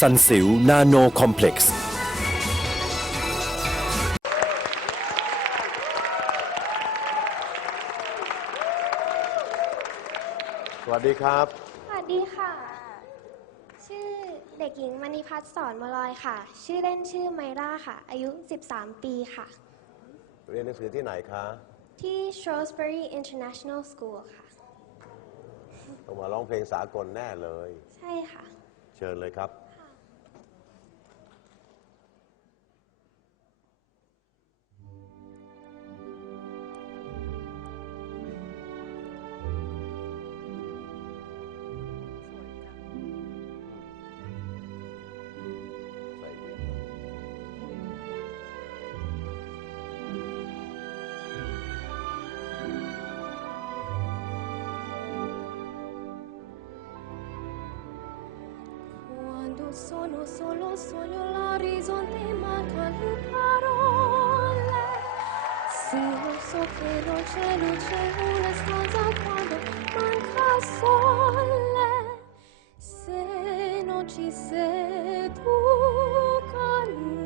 ซันสิวนาโนคอมเพล็กซ์สวัสดีครับ สวัสดีค่ะ ชื่อเด็กหญิงมณีพัฒน์สอนมาลอยค่ะ ชื่อเล่นชื่อไมร่าค่ะ อายุ 13 ปีค่ะ เรียนหนังสือที่ไหนคะที่ Shrewsbury International School ค่ะ ต้องมาร้องเพลงสากลแน่เลย ใช่ค่ะ เชิญเลยครับ Quando sono solo sogno l'orizzonte le parole. Se lo so che non c'è luce una stanza quando manca sole. Se non ci sei tu con me,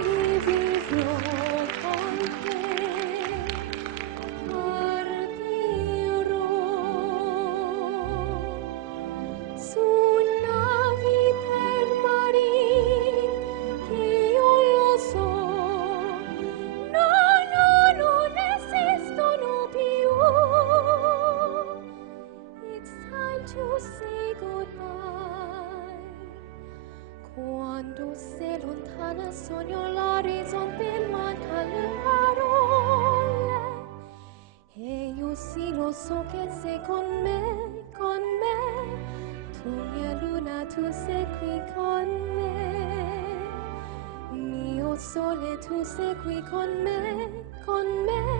lontana sogno l'orizzonte manca le parole e io sì lo so che sei con me, con me. Tu mia luna, tu sei qui con me. Mio sole, tu sei qui con me, con me,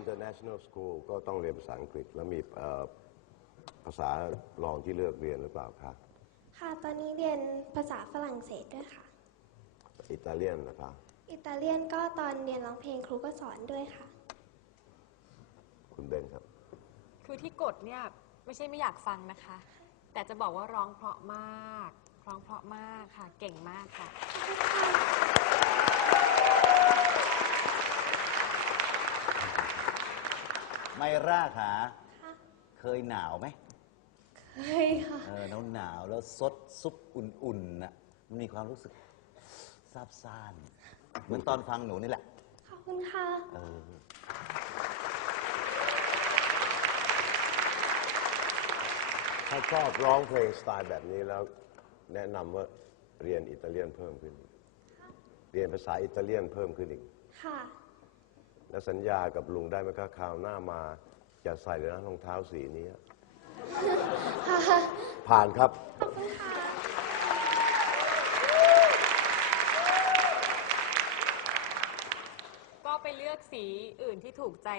International School ก็ต้องเรียนภาษาอังกฤษ แล้วมีเอ่อภาษารองที่เลือกเรียนหรือเปล่าคะค่ะ ตอนนี้เรียนภาษาฝรั่งเศสด้วยค่ะ อิตาเลียนนะคะ อิตาเลียนก็ตอนเรียนร้องเพลงครูก็สอนด้วยค่ะ คุณเบนครับ คือที่กดเนี่ยไม่ใช่ไม่อยากฟังนะคะ แต่จะบอกว่าร้องเพราะมาก ร้องเพราะมากค่ะ เก่งมากค่ะไม ร่าขาค่ะเคยหนาวไหมเคยค่ะ เออหนาวหนาวๆแล้วซดซุปอุ่นๆน่ะมันมีความรู้สึกซาบซ่านเหมือนตอนฟังหนูนี่แหละ ขอบคุณค่ะเออถ้าชอบร้องเพลงสไตล์แบบนี้แล้ว แนะนำว่าเรียนอิตาเลียนเพิ่มขึ้น เรียนภาษาอิตาเลียนเพิ่มขึ้นอีก ค่ะ แล้วสัญญากับลุงได้ไหมคะคราวหน้ามาอย่าใส่เลยนะรองเท้าสีนี้ผ่านครับ ก็ไปเลือกสีอื่นที่ถูกใจ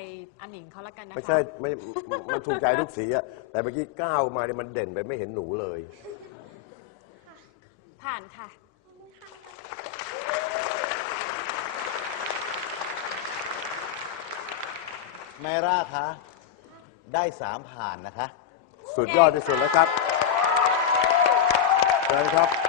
อันหนิงเขาละกันนะคะ ไม่ใช่ไม่มันถูกใจทุกสีอะแต่เมื่อกี้ก้าวมาเนี่ยมันเด่นไปไม่เห็นหนูเลย ผ่านค่ะ ไมร่าคะได้สามผ่านนะคะ สุดยอดที่สุดแล้วครับเชิญครับ